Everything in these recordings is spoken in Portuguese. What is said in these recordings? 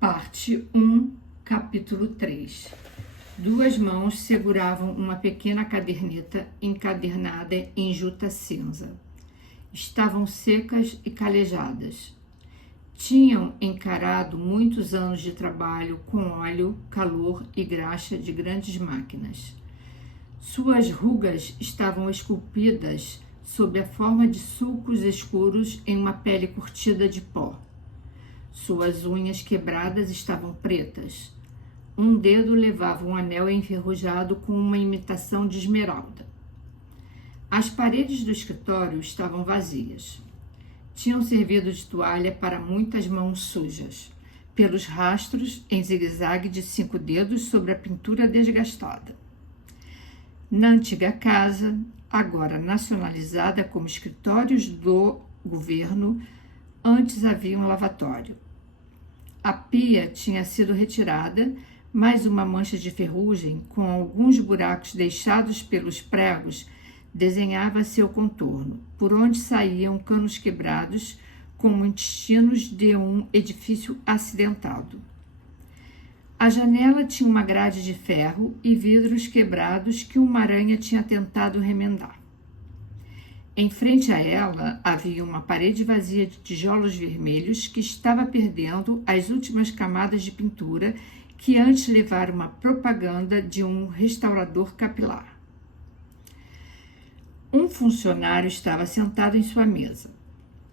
Parte 1, capítulo 3. Duas mãos seguravam uma pequena caderneta encadernada em juta cinza. Estavam secas e calejadas. Tinham encarado muitos anos de trabalho com óleo, calor e graxa de grandes máquinas. Suas rugas estavam esculpidas sob a forma de sulcos escuros em uma pele curtida de pó. Suas unhas quebradas estavam pretas. Um dedo levava um anel enferrujado com uma imitação de esmeralda. As paredes do escritório estavam vazias. Tinham servido de toalha para muitas mãos sujas, pelos rastros em zigue-zague de 5 dedos sobre a pintura desgastada. Na antiga casa, agora nacionalizada como escritórios do governo, antes havia um lavatório. A pia tinha sido retirada, mas uma mancha de ferrugem, com alguns buracos deixados pelos pregos, desenhava seu contorno, por onde saíam canos quebrados, como intestinos de um edifício acidentado. A janela tinha uma grade de ferro e vidros quebrados que uma aranha tinha tentado remendar. Em frente a ela havia uma parede vazia de tijolos vermelhos que estava perdendo as últimas camadas de pintura que antes levaram uma propaganda de um restaurador capilar. Um funcionário estava sentado em sua mesa.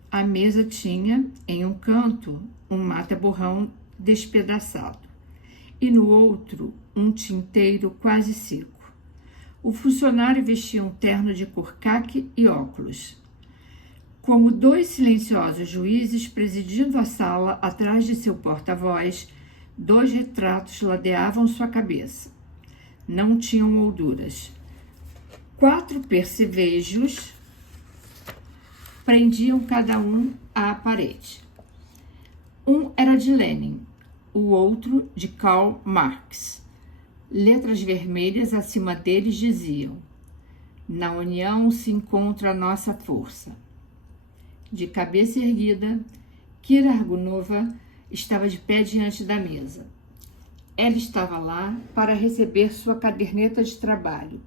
A mesa tinha, em um canto, um mata-borrão despedaçado e no outro, um tinteiro quase seco. O funcionário vestia um terno de cor caque e óculos. Como 2 silenciosos juízes presidindo a sala atrás de seu porta-voz, 2 retratos ladeavam sua cabeça. Não tinham molduras. 4 percevejos prendiam cada um à parede. Um era de Lenin, o outro de Karl Marx. Letras vermelhas acima deles diziam: "Na união se encontra a nossa força." De cabeça erguida, Kira Argunova estava de pé diante da mesa. Ela estava lá para receber sua caderneta de trabalho.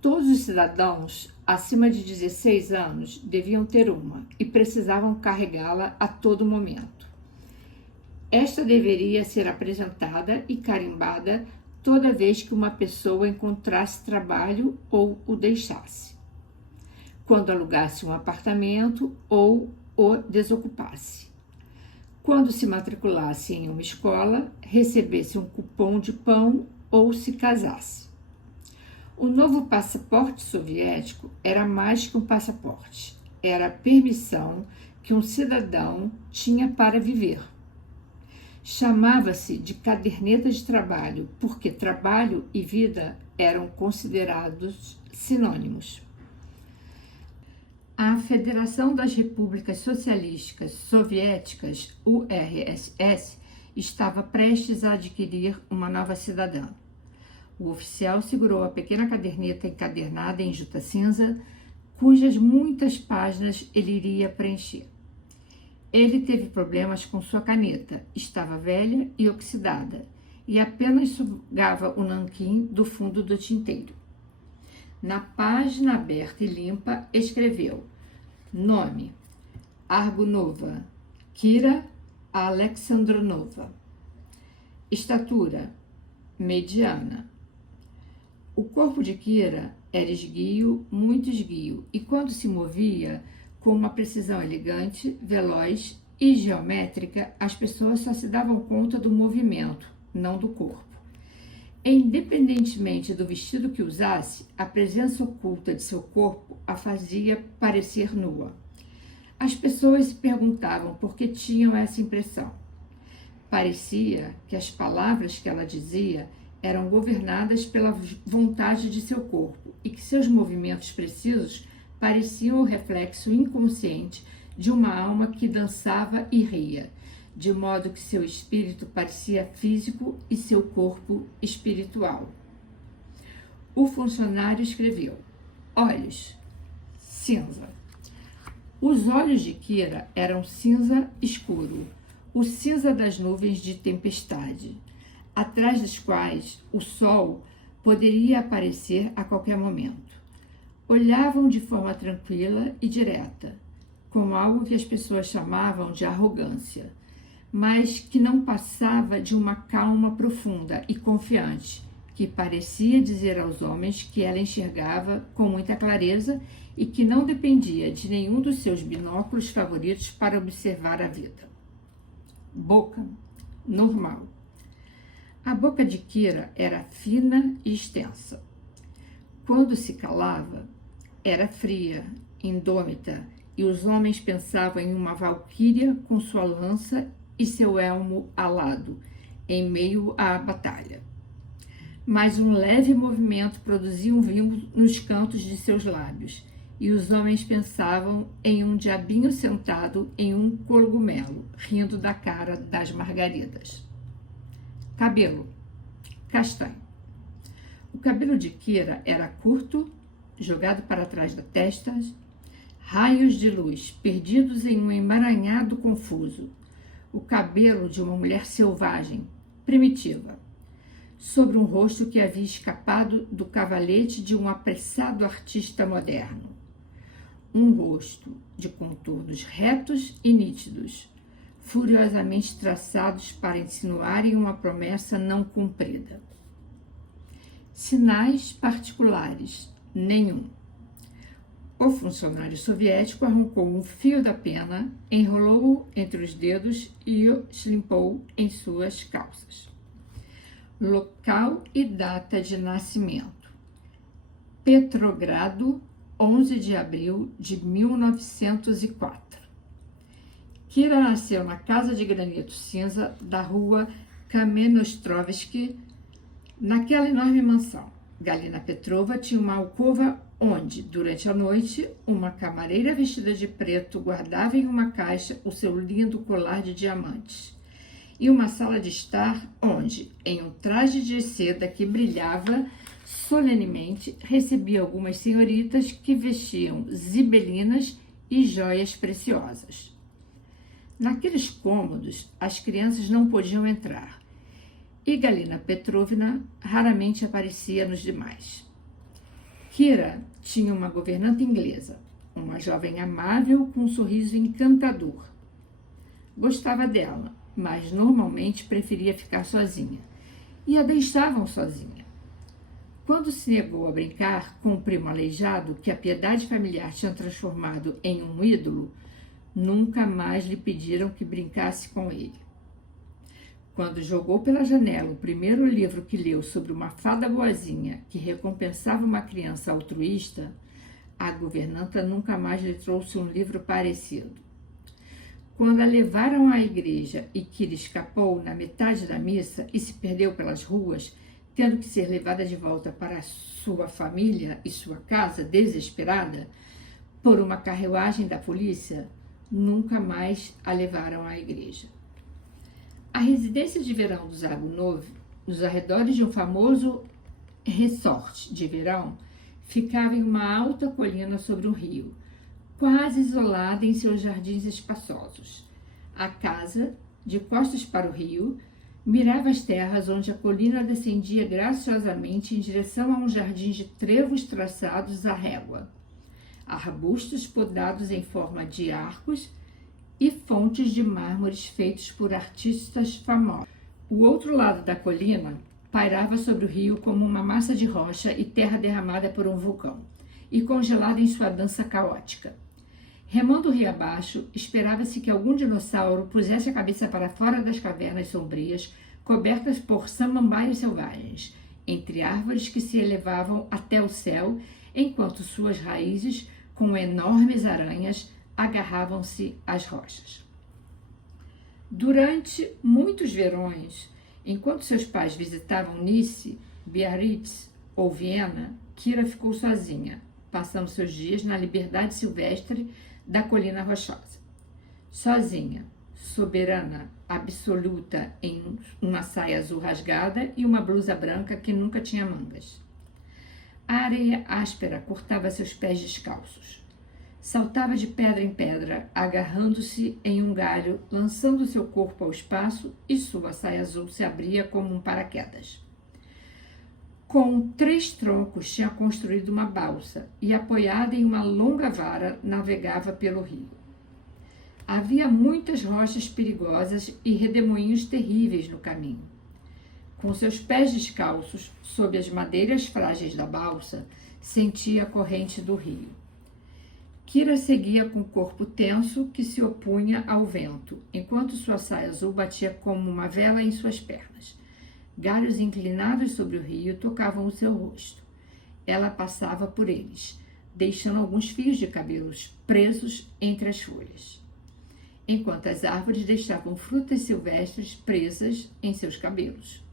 Todos os cidadãos acima de 16 anos deviam ter uma e precisavam carregá-la a todo momento. Esta deveria ser apresentada e carimbada toda vez que uma pessoa encontrasse trabalho ou o deixasse, quando alugasse um apartamento ou o desocupasse, quando se matriculasse em uma escola, recebesse um cupom de pão ou se casasse. O novo passaporte soviético era mais que um passaporte, era a permissão que um cidadão tinha para viver. Chamava-se de caderneta de trabalho, porque trabalho e vida eram considerados sinônimos. A Federação das Repúblicas Socialísticas Soviéticas, URSS, estava prestes a adquirir uma nova cidadã. O oficial segurou a pequena caderneta encadernada em juta cinza, cujas muitas páginas ele iria preencher. Ele teve problemas com sua caneta, estava velha e oxidada, e apenas sugava o nanquim do fundo do tinteiro. Na página aberta e limpa, escreveu: nome: Argunova, Kira Alexandrovna. Estatura: mediana. O corpo de Kira era esguio, muito esguio, e quando se movia, com uma precisão elegante, veloz e geométrica, as pessoas só se davam conta do movimento, não do corpo. Independentemente do vestido que usasse, a presença oculta de seu corpo a fazia parecer nua. As pessoas se perguntavam por que tinham essa impressão. Parecia que as palavras que ela dizia eram governadas pela vontade de seu corpo e que seus movimentos precisos pareciam o reflexo inconsciente de uma alma que dançava e ria, de modo que seu espírito parecia físico e seu corpo espiritual. O funcionário escreveu: olhos, cinza. Os olhos de Kira eram cinza escuro, o cinza das nuvens de tempestade, atrás das quais o sol poderia aparecer a qualquer momento. Olhavam de forma tranquila e direta, com algo que as pessoas chamavam de arrogância, mas que não passava de uma calma profunda e confiante, que parecia dizer aos homens que ela enxergava com muita clareza e que não dependia de nenhum dos seus binóculos favoritos para observar a vida. Boca normal. A boca de Kira era fina e extensa. Quando se calava, era fria, indômita, e os homens pensavam em uma valquíria com sua lança e seu elmo alado, em meio à batalha. Mas um leve movimento produzia um vinho nos cantos de seus lábios, e os homens pensavam em um diabinho sentado em um cogumelo, rindo da cara das margaridas. Cabelo castanho. O cabelo de Kira era curto, jogado para trás da testa, raios de luz perdidos em um emaranhado confuso. O cabelo de uma mulher selvagem, primitiva, sobre um rosto que havia escapado do cavalete de um apressado artista moderno. Um rosto de contornos retos e nítidos, furiosamente traçados para insinuarem uma promessa não cumprida. Sinais particulares, nenhum. O funcionário soviético arrancou um fio da pena, enrolou-o entre os dedos e o limpou em suas calças. Local e data de nascimento: Petrogrado, 11 de abril de 1904. Kira nasceu na casa de granito cinza da rua Kamenostrovsky, naquela enorme mansão. Galina Petrova tinha uma alcova onde, durante a noite, uma camareira vestida de preto guardava em uma caixa o seu lindo colar de diamantes, e uma sala de estar onde, em um traje de seda que brilhava solenemente, recebia algumas senhoritas que vestiam zibelinas e joias preciosas. Naqueles cômodos, as crianças não podiam entrar, e Galina Petrovna raramente aparecia nos demais. Kira tinha uma governanta inglesa, uma jovem amável com um sorriso encantador. Gostava dela, mas normalmente preferia ficar sozinha, e a deixavam sozinha. Quando se negou a brincar com o primo aleijado que a piedade familiar tinha transformado em um ídolo, nunca mais lhe pediram que brincasse com ele. Quando jogou pela janela o primeiro livro que leu sobre uma fada boazinha que recompensava uma criança altruísta, a governanta nunca mais lhe trouxe um livro parecido. Quando a levaram à igreja e Kira escapou na metade da missa e se perdeu pelas ruas, tendo que ser levada de volta para sua família e sua casa, desesperada, por uma carruagem da polícia, nunca mais a levaram à igreja. A residência de verão do Zago Novo, nos arredores de um famoso resort de verão, ficava em uma alta colina sobre o rio, quase isolada em seus jardins espaçosos. A casa, de costas para o rio, mirava as terras onde a colina descendia graciosamente em direção a um jardim de trevos traçados à régua, arbustos podados em forma de arcos e fontes de mármores feitos por artistas famosos. O outro lado da colina pairava sobre o rio como uma massa de rocha e terra derramada por um vulcão, e congelada em sua dança caótica. Remando o rio abaixo, esperava-se que algum dinossauro pusesse a cabeça para fora das cavernas sombrias, cobertas por samambaias selvagens, entre árvores que se elevavam até o céu, enquanto suas raízes, com enormes aranhas, agarravam-se às rochas. Durante muitos verões, enquanto seus pais visitavam Nice, Biarritz ou Viena, Kira ficou sozinha, passando seus dias na liberdade silvestre da colina rochosa. Sozinha, soberana, absoluta, em uma saia azul rasgada e uma blusa branca que nunca tinha mangas. A areia áspera cortava seus pés descalços. Saltava de pedra em pedra, agarrando-se em um galho, lançando seu corpo ao espaço, e sua saia azul se abria como um paraquedas. Com 3 troncos tinha construído uma balsa e, apoiada em uma longa vara, navegava pelo rio. Havia muitas rochas perigosas e redemoinhos terríveis no caminho. Com seus pés descalços, sob as madeiras frágeis da balsa, sentia a corrente do rio. Kira seguia com o corpo tenso que se opunha ao vento, enquanto sua saia azul batia como uma vela em suas pernas. Galhos inclinados sobre o rio tocavam o seu rosto. Ela passava por eles, deixando alguns fios de cabelos presos entre as folhas, enquanto as árvores deixavam frutas silvestres presas em seus cabelos.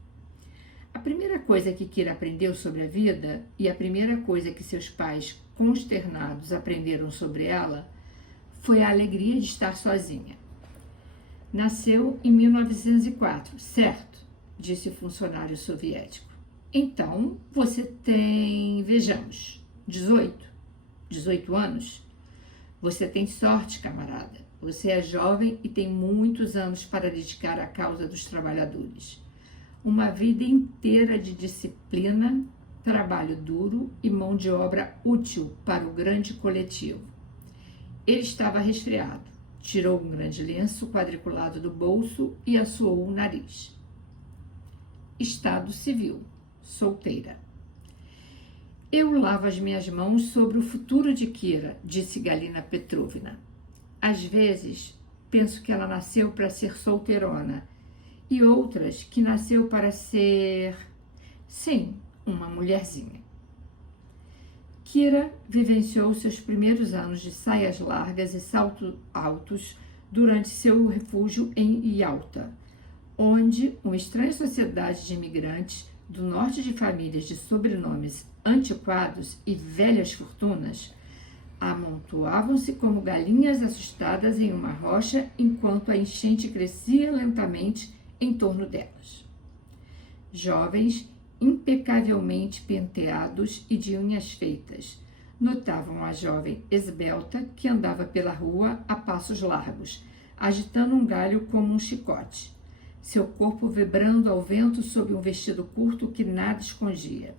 A primeira coisa que Kira aprendeu sobre a vida e a primeira coisa que seus pais, consternados, aprenderam sobre ela foi a alegria de estar sozinha. Nasceu em 1904, certo? Disse o funcionário soviético. Então, você tem, vejamos, 18 anos? Você tem sorte, camarada. Você é jovem e tem muitos anos para dedicar à causa dos trabalhadores. Uma vida inteira de disciplina, trabalho duro e mão de obra útil para o grande coletivo. Ele estava resfriado. Tirou um grande lenço quadriculado do bolso e assoou o nariz. Estado civil, solteira. Eu lavo as minhas mãos sobre o futuro de Kira, disse Galina Petrovna. Às vezes, penso que ela nasceu para ser solteirona e outras que nasceu para ser, sim, uma mulherzinha. Kira vivenciou seus primeiros anos de saias largas e saltos altos durante seu refúgio em Yalta, onde uma estranha sociedade de imigrantes do norte de famílias de sobrenomes antiquados e velhas fortunas amontoavam-se como galinhas assustadas em uma rocha enquanto a enchente crescia lentamente em torno delas. Jovens impecavelmente penteados e de unhas feitas notavam a jovem esbelta que andava pela rua a passos largos, agitando um galho como um chicote, seu corpo vibrando ao vento sob um vestido curto que nada escondia.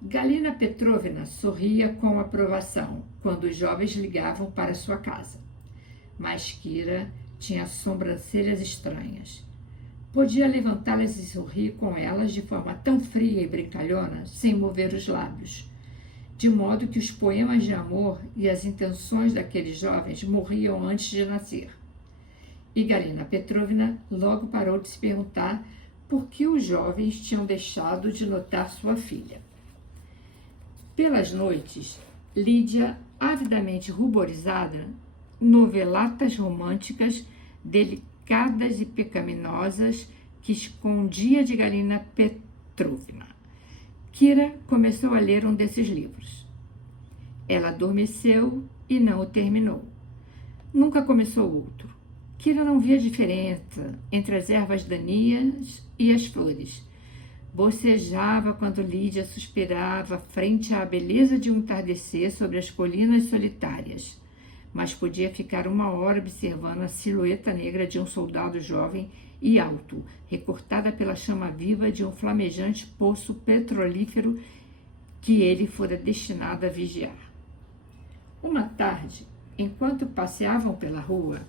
Galina Petrovna sorria com aprovação quando os jovens ligavam para sua casa. Mas Kira tinha sobrancelhas estranhas. Podia levantá-las e sorrir com elas de forma tão fria e brincalhona, sem mover os lábios, de modo que os poemas de amor e as intenções daqueles jovens morriam antes de nascer. E Galina Petrovna logo parou de se perguntar por que os jovens tinham deixado de notar sua filha. Pelas noites, Lídia, avidamente ruborizada, novelatas românticas, delicadas e pecaminosas, que escondia de Galina Petrovna. Kira começou a ler um desses livros. Ela adormeceu e não o terminou. Nunca começou outro. Kira não via diferença entre as ervas daninhas e as flores. Bocejava quando Lídia suspirava frente à beleza de um entardecer sobre as colinas solitárias, mas podia ficar 1 hora observando a silhueta negra de um soldado jovem e alto, recortada pela chama viva de um flamejante poço petrolífero que ele fora destinado a vigiar. Uma tarde, enquanto passeavam pela rua,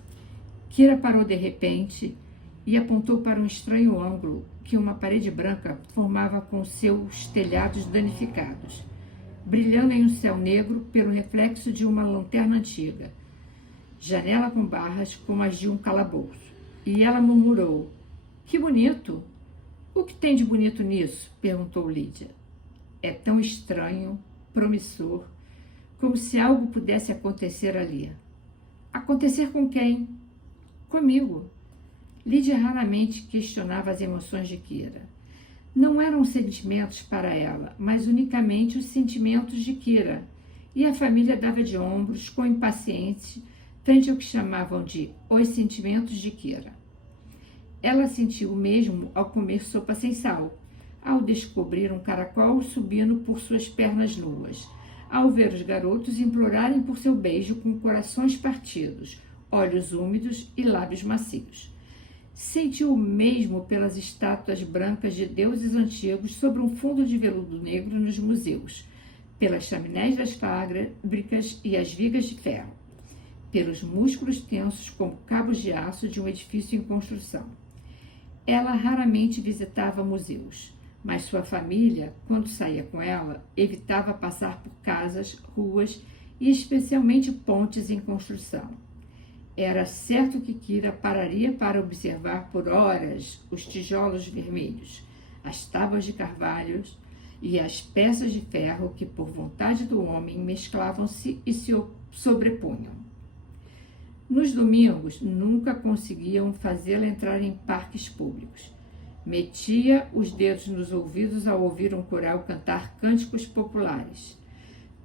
Kira parou de repente e apontou para um estranho ângulo que uma parede branca formava com seus telhados danificados, brilhando em um céu negro pelo reflexo de uma lanterna antiga, janela com barras como as de um calabouço. E ela murmurou: "Que bonito! O que tem de bonito nisso?" perguntou Lídia. "É tão estranho, promissor, como se algo pudesse acontecer ali." "Acontecer com quem?" "Comigo." Lídia raramente questionava as emoções de Kira. Não eram sentimentos para ela, mas unicamente os sentimentos de Kira. E a família dava de ombros, com impaciência, frente ao que chamavam de os sentimentos de Kira. Ela sentiu o mesmo ao comer sopa sem sal, ao descobrir um caracol subindo por suas pernas nuas, ao ver os garotos implorarem por seu beijo com corações partidos, olhos úmidos e lábios macios. Sentiu o mesmo pelas estátuas brancas de deuses antigos sobre um fundo de veludo negro nos museus, pelas chaminés das fábricas e as vigas de ferro, pelos músculos tensos como cabos de aço de um edifício em construção. Ela raramente visitava museus, mas sua família, quando saía com ela, evitava passar por casas, ruas e especialmente pontes em construção. Era certo que Kira pararia para observar por horas os tijolos vermelhos, as tábuas de carvalho e as peças de ferro que, por vontade do homem, mesclavam-se e se sobrepunham. Nos domingos, nunca conseguiam fazê-la entrar em parques públicos. Metia os dedos nos ouvidos ao ouvir um coral cantar cânticos populares.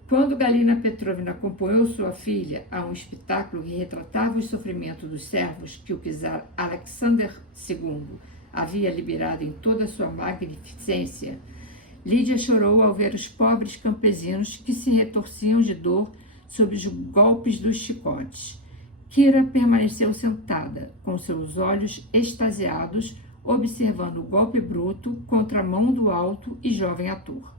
Quando Galina Petrovna acompanhou sua filha a um espetáculo que retratava o sofrimento dos servos que o czar Alexander II havia liberado em toda a sua magnificência, Lídia chorou ao ver os pobres campesinos que se retorciam de dor sob os golpes dos chicotes. Kira permaneceu sentada, com seus olhos extasiados, observando o golpe bruto contra a mão do alto e jovem ator.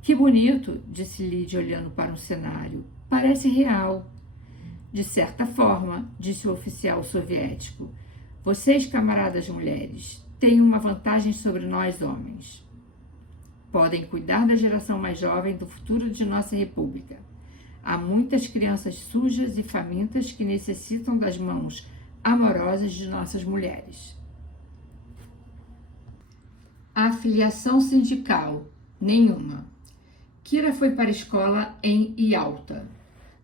Que bonito, disse Lídia olhando para o cenário. Parece real. De certa forma, disse o oficial soviético. Vocês, camaradas mulheres, têm uma vantagem sobre nós homens. Podem cuidar da geração mais jovem do futuro de nossa república. Há muitas crianças sujas e famintas que necessitam das mãos amorosas de nossas mulheres. A filiação sindical? Nenhuma. Kira foi para a escola em Yalta.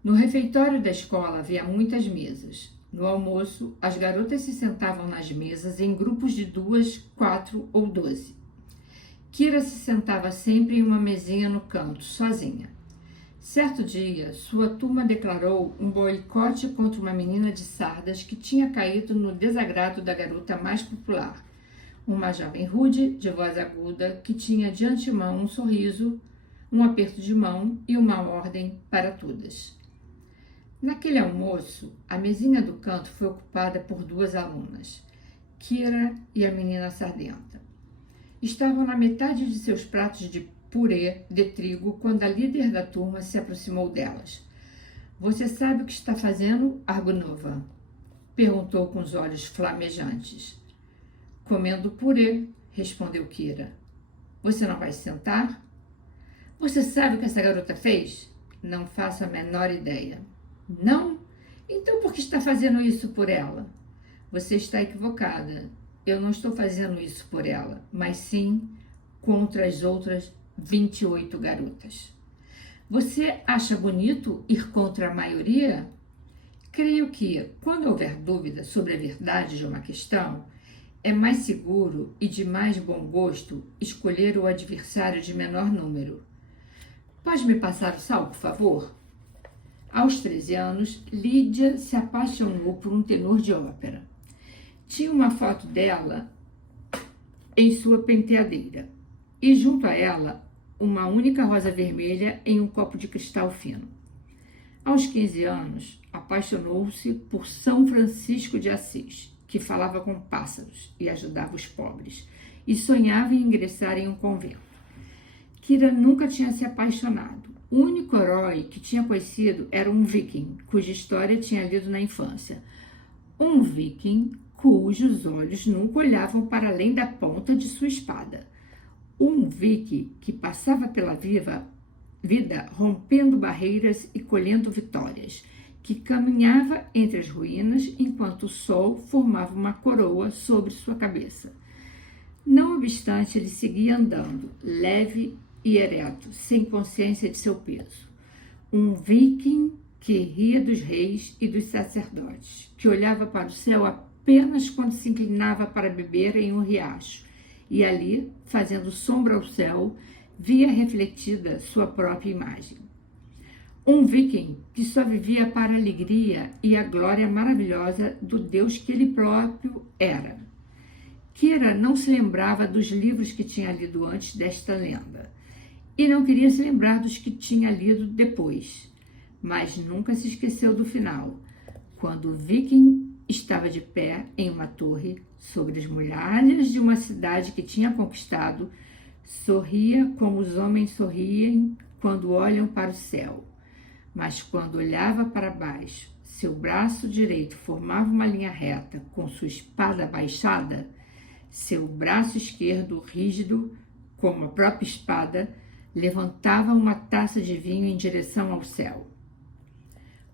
No refeitório da escola havia muitas mesas. No almoço, as garotas se sentavam nas mesas em grupos de 2, 4 ou 12. Kira se sentava sempre em uma mesinha no canto, sozinha. Certo dia, sua turma declarou um boicote contra uma menina de Sardas que tinha caído no desagrado da garota mais popular, uma jovem rude, de voz aguda, que tinha de antemão um sorriso, um aperto de mão e uma ordem para todas. Naquele almoço, a mesinha do canto foi ocupada por 2 alunas, Kira e a menina sardenta. Estavam na metade de seus pratos de purê de trigo quando a líder da turma se aproximou delas. Você sabe o que está fazendo, Argunova? Perguntou com os olhos flamejantes. Comendo purê, respondeu Kira. Você não vai se sentar? Você sabe o que essa garota fez? Não faço a menor ideia. Não? Então por que está fazendo isso por ela? Você está equivocada. Eu não estou fazendo isso por ela, mas sim contra as outras 28 garotas. Você acha bonito ir contra a maioria? Creio que, quando houver dúvida sobre a verdade de uma questão, é mais seguro e de mais bom gosto escolher o adversário de menor número. Pode me passar o sal, por favor? Aos 13 anos, Lídia se apaixonou por um tenor de ópera. Tinha uma foto dela em sua penteadeira e, junto a ela, uma única rosa vermelha em um copo de cristal fino. Aos 15 anos, apaixonou-se por São Francisco de Assis, que falava com pássaros e ajudava os pobres, e sonhava em ingressar em um convento. Kira nunca tinha se apaixonado. O único herói que tinha conhecido era um viking, cuja história tinha lido na infância. Um viking cujos olhos nunca olhavam para além da ponta de sua espada. Um viking que passava pela vida rompendo barreiras e colhendo vitórias, que caminhava entre as ruínas enquanto o sol formava uma coroa sobre sua cabeça. Não obstante, ele seguia andando, leve e ereto, sem consciência de seu peso. Um viking que ria dos reis e dos sacerdotes, que olhava para o céu apenas quando se inclinava para beber em um riacho, e ali, fazendo sombra ao céu, via refletida sua própria imagem. Um viking que só vivia para a alegria e a glória maravilhosa do Deus que ele próprio era. Kira não se lembrava dos livros que tinha lido antes desta lenda. e não queria se lembrar dos que tinha lido depois, mas nunca se esqueceu do final, quando o Viking estava de pé em uma torre sobre as muralhas de uma cidade que tinha conquistado, sorria como os homens sorriem quando olham para o céu. Mas quando olhava para baixo, seu braço direito formava uma linha reta com sua espada baixada, seu braço esquerdo, rígido como a própria espada, levantava uma taça de vinho em direção ao céu.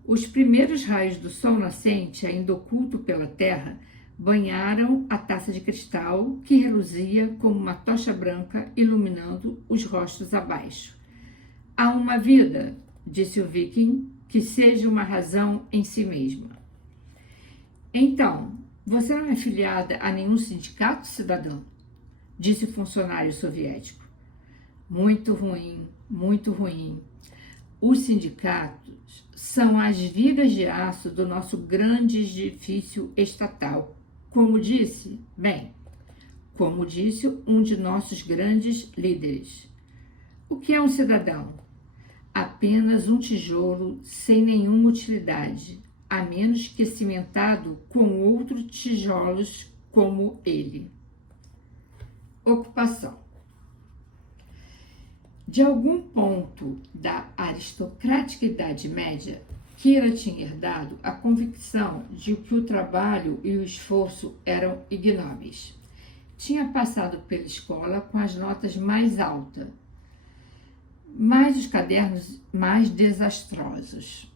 Os primeiros raios do sol nascente, ainda oculto pela terra, banharam a taça de cristal que reluzia como uma tocha branca iluminando os rostos abaixo. Há uma vida, disse o Viking, que seja uma razão em si mesma. Então, você não é filiada a nenhum sindicato, cidadão? Disse o funcionário soviético. Muito ruim, muito ruim. Os sindicatos são as vigas de aço do nosso grande edifício estatal. Como disse um de nossos grandes líderes. O que é um cidadão? Apenas um tijolo sem nenhuma utilidade, a menos que cimentado com outros tijolos como ele. Ocupação. De algum ponto da aristocrática Idade Média, Kira tinha herdado a convicção de que o trabalho e o esforço eram ignóbeis. Tinha passado pela escola com as notas mais altas, mas os cadernos mais desastrosos.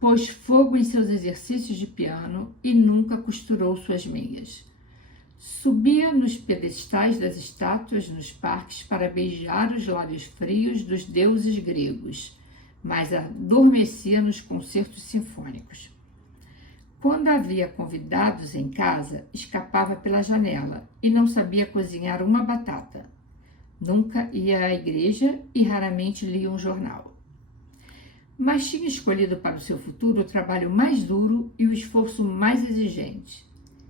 Pôs fogo em seus exercícios de piano e nunca costurou suas meias. Subia nos pedestais das estátuas nos parques para beijar os lábios frios dos deuses gregos, mas adormecia nos concertos sinfônicos. Quando havia convidados em casa, escapava pela janela e não sabia cozinhar uma batata. Nunca ia à igreja e raramente lia um jornal. Mas tinha escolhido para o seu futuro o trabalho mais duro e o esforço mais exigente.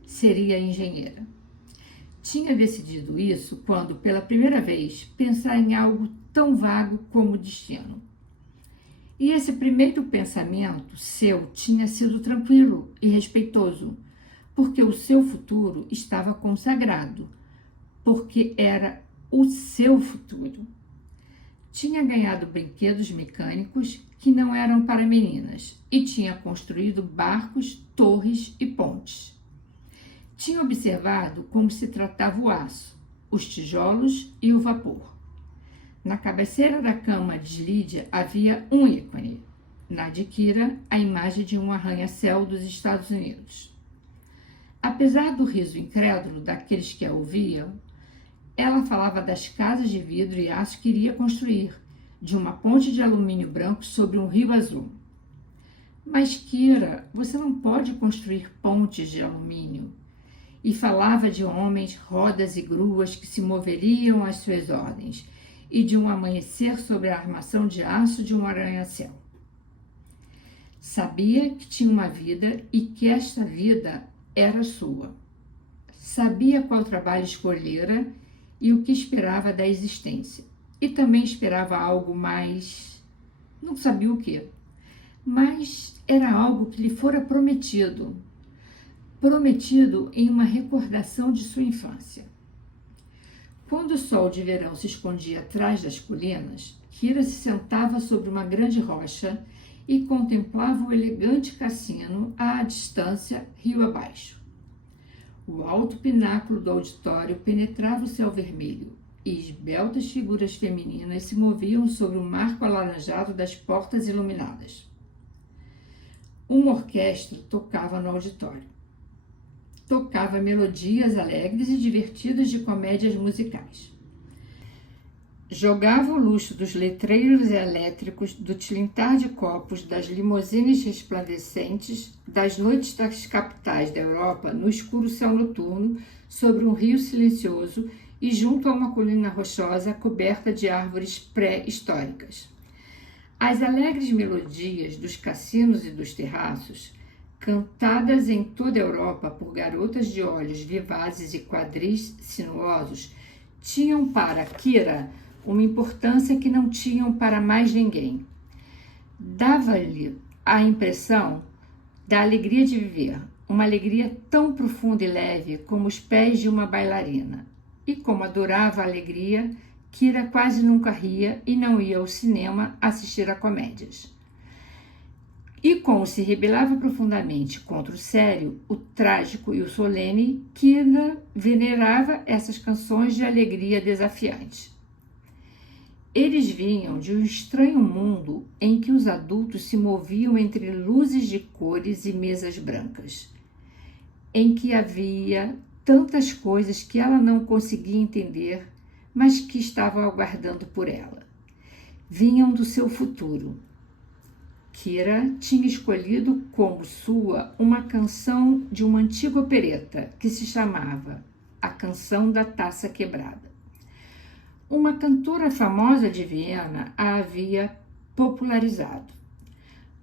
Seria engenheira. Tinha decidido isso quando, pela primeira vez, pensara em algo tão vago como o destino. E esse primeiro pensamento seu tinha sido tranquilo e respeitoso, porque o seu futuro estava consagrado, porque era o seu futuro. Tinha ganhado brinquedos mecânicos que não eram para meninas e tinha construído barcos, torres e pontes. Tinha observado como se tratava o aço, os tijolos e o vapor. Na cabeceira da cama de Lídia havia um ícone. Na de Kira, a imagem de um arranha-céu dos Estados Unidos. Apesar do riso incrédulo daqueles que a ouviam, ela falava das casas de vidro e aço que iria construir, de uma ponte de alumínio branco sobre um rio azul. Mas, Kira, você não pode construir pontes de alumínio. E falava de homens, rodas e gruas que se moveriam às suas ordens, e de um amanhecer sobre a armação de aço de um arranha-céu. Sabia que tinha uma vida e que esta vida era sua. Sabia qual trabalho escolhera e o que esperava da existência. E também esperava algo mais... não sabia o que. Mas era algo que lhe fora prometido. Prometido em uma recordação de sua infância. Quando o sol de verão se escondia atrás das colinas, Kira se sentava sobre uma grande rocha e contemplava o elegante cassino à distância, rio abaixo. O alto pináculo do auditório penetrava o céu vermelho e esbeltas figuras femininas se moviam sobre o marco alaranjado das portas iluminadas. Uma orquestra tocava no auditório. Tocava melodias alegres e divertidas de comédias musicais. Jogava o luxo dos letreiros elétricos, do tilintar de copos, das limusines resplandecentes, das noites das capitais da Europa no escuro céu noturno, sobre um rio silencioso e junto a uma colina rochosa coberta de árvores pré-históricas. As alegres melodias dos cassinos e dos terraços, cantadas em toda a Europa por garotas de olhos vivazes e quadris sinuosos, tinham para Kira uma importância que não tinham para mais ninguém. Dava-lhe a impressão da alegria de viver, uma alegria tão profunda e leve como os pés de uma bailarina. E como adorava a alegria, Kira quase nunca ria e não ia ao cinema assistir a comédias. E como se rebelava profundamente contra o sério, o trágico e o solene, Kira venerava essas canções de alegria desafiante. Eles vinham de um estranho mundo em que os adultos se moviam entre luzes de cores e mesas brancas, em que havia tantas coisas que ela não conseguia entender, mas que estavam aguardando por ela. Vinham do seu futuro. Kira tinha escolhido como sua uma canção de uma antiga opereta que se chamava A Canção da Taça Quebrada. Uma cantora famosa de Viena a havia popularizado.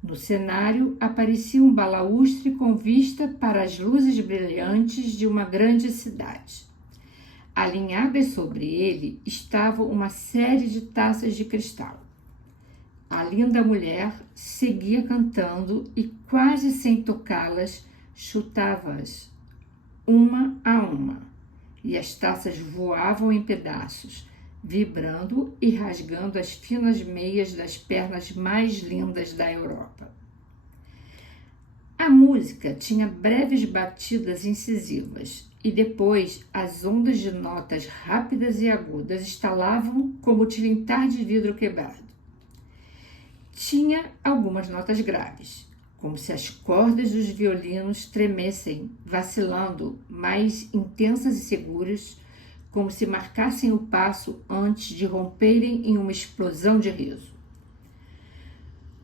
No cenário aparecia um balaústre com vista para as luzes brilhantes de uma grande cidade. Alinhadas sobre ele estava uma série de taças de cristal. A linda mulher seguia cantando e, quase sem tocá-las, chutava-as uma a uma, e as taças voavam em pedaços, vibrando e rasgando as finas meias das pernas mais lindas da Europa. A música tinha breves batidas incisivas e depois as ondas de notas rápidas e agudas estalavam como o tilintar de vidro quebrado. Tinha algumas notas graves, como se as cordas dos violinos tremessem, vacilando, mais intensas e seguras, como se marcassem o passo antes de romperem em uma explosão de riso.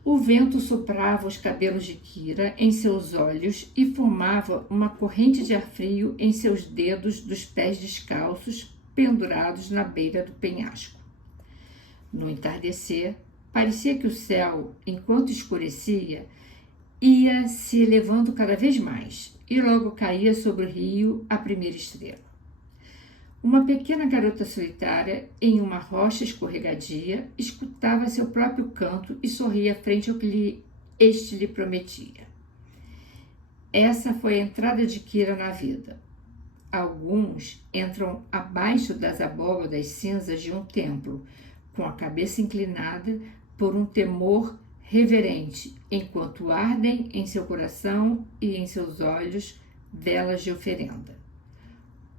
O vento soprava os cabelos de Kira em seus olhos e formava uma corrente de ar frio em seus dedos dos pés descalços pendurados na beira do penhasco. No entardecer, parecia que o céu, enquanto escurecia, ia se elevando cada vez mais e logo caía sobre o rio a primeira estrela. Uma pequena garota solitária, em uma rocha escorregadia, escutava seu próprio canto e sorria frente ao que este lhe prometia. Essa foi a entrada de Kira na vida. Alguns entram abaixo das abóbadas cinzas de um templo, com a cabeça inclinada por um temor reverente, enquanto ardem em seu coração e em seus olhos velas de oferenda.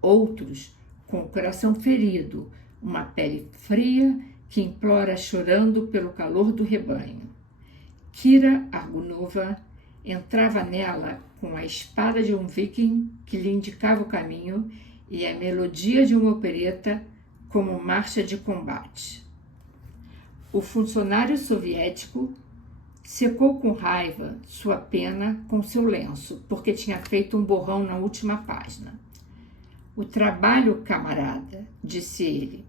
Outros, com o coração ferido, uma pele fria que implora chorando pelo calor do rebanho. Kira Argunova entrava nela com a espada de um viking que lhe indicava o caminho e a melodia de uma opereta como marcha de combate. O funcionário soviético secou com raiva sua pena com seu lenço, porque tinha feito um borrão na última página. O trabalho, camarada, disse ele,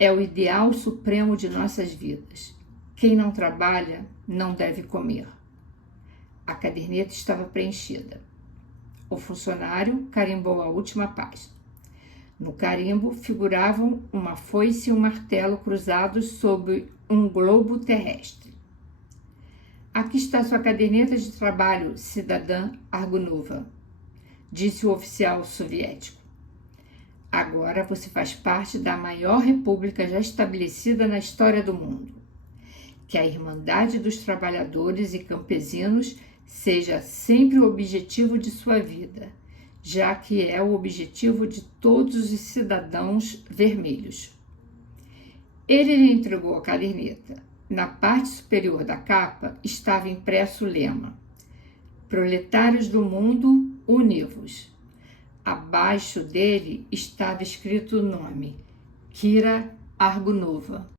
é o ideal supremo de nossas vidas. Quem não trabalha não deve comer. A caderneta estava preenchida. O funcionário carimbou a última página. No carimbo figuravam uma foice e um martelo cruzados sobre um globo terrestre. Aqui está sua caderneta de trabalho, cidadã Argunova, disse o oficial soviético. Agora você faz parte da maior república já estabelecida na história do mundo. Que a Irmandade dos Trabalhadores e Campesinos seja sempre o objetivo de sua vida, já que é o objetivo de todos os cidadãos vermelhos. Ele lhe entregou a caderneta. Na parte superior da capa estava impresso o lema: Proletários do mundo, univos. Abaixo dele estava escrito o nome: Kira Argunova.